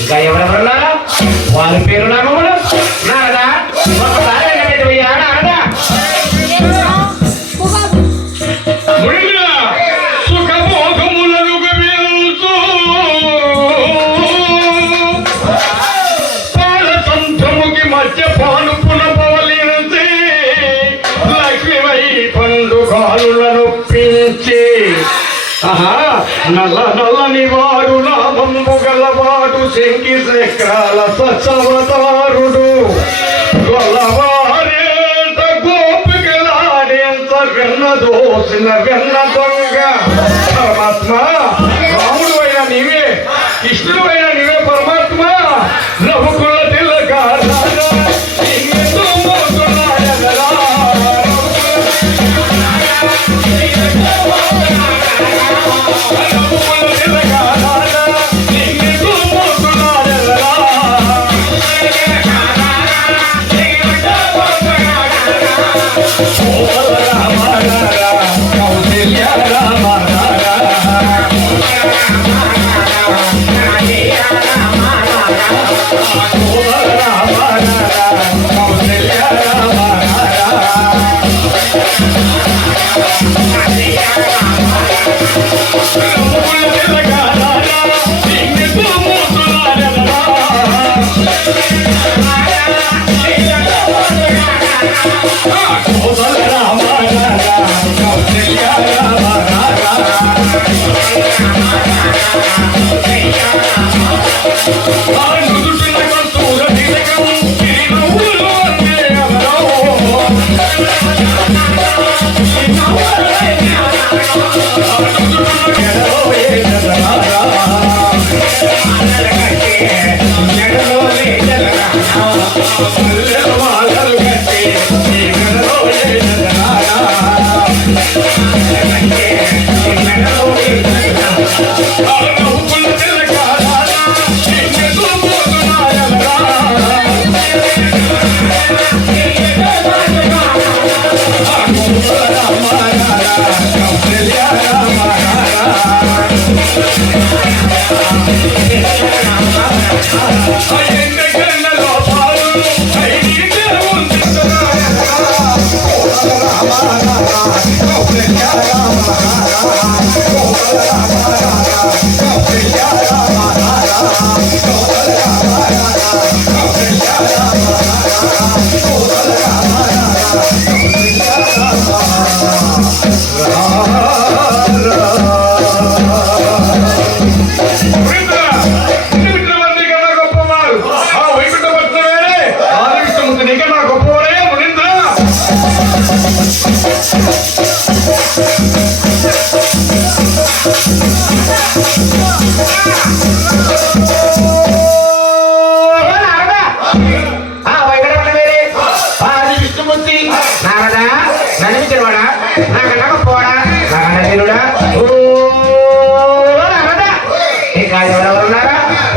ఇంకా ఎవరెవరున్నారా వారి పేరు నామములు నారదా ఒకసారి ఎన్నపెట్టవయ్యా నారదా పాలతంత్రముకి మధ్య పానుపున పవలించి లక్ష్మివై పండుగాలులను పించి నల్ల నల్లని వాడు నామంబు గలవాడు శంకి చక్రాల సత్సవతారుడు గొల్లవారేంత గోపికలాడేంత వెన్న దోసిన వెన్న దొంగ పరమాత్మ రాముడు అయినా నీవే కృష్ణుడు అయినా నీవే పరమాత్మ నవ్వుకున్న తిల్లక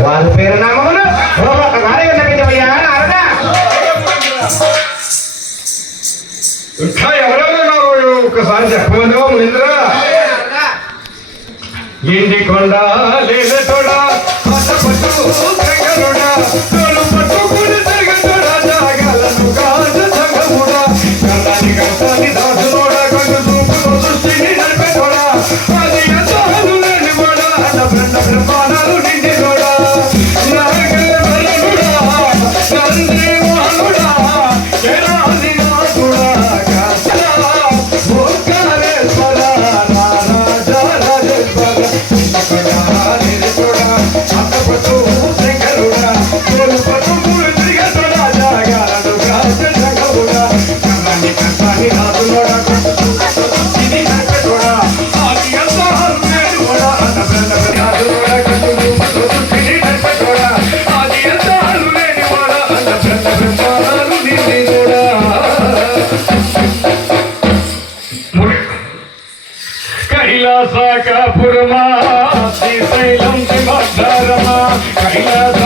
వారి పేరు నామములు ఒకసారి ఎన్నపెట్టవయ్యా నారదా ఇంకా ఎవరెవరున్నారు ఒకసారి చెప్పమను మునీంద్ర ఇంటి కొండ లేనతోడా పట్టు సంగరుడా తోలు పట్టుకుని తిరగతోడా జాగలను కాదు సంగముడా కన్నాని కంటాని దాసులోడా కన్ను చూపుతో సృష్టిని నడిపెతోడా అది ఎంత హనులేని కూడా అన్న బ్రహ్మానాలు నిండి తోడా నాగల బలనుడా నంది మహనుడా కేరాది నాథుడా కాసా భోగారేశ్వర నారాజా రాజేశ్వర అత్తపట్టు కైలాసకాపురమా శ్రీశైలం శివధరమా కైలాస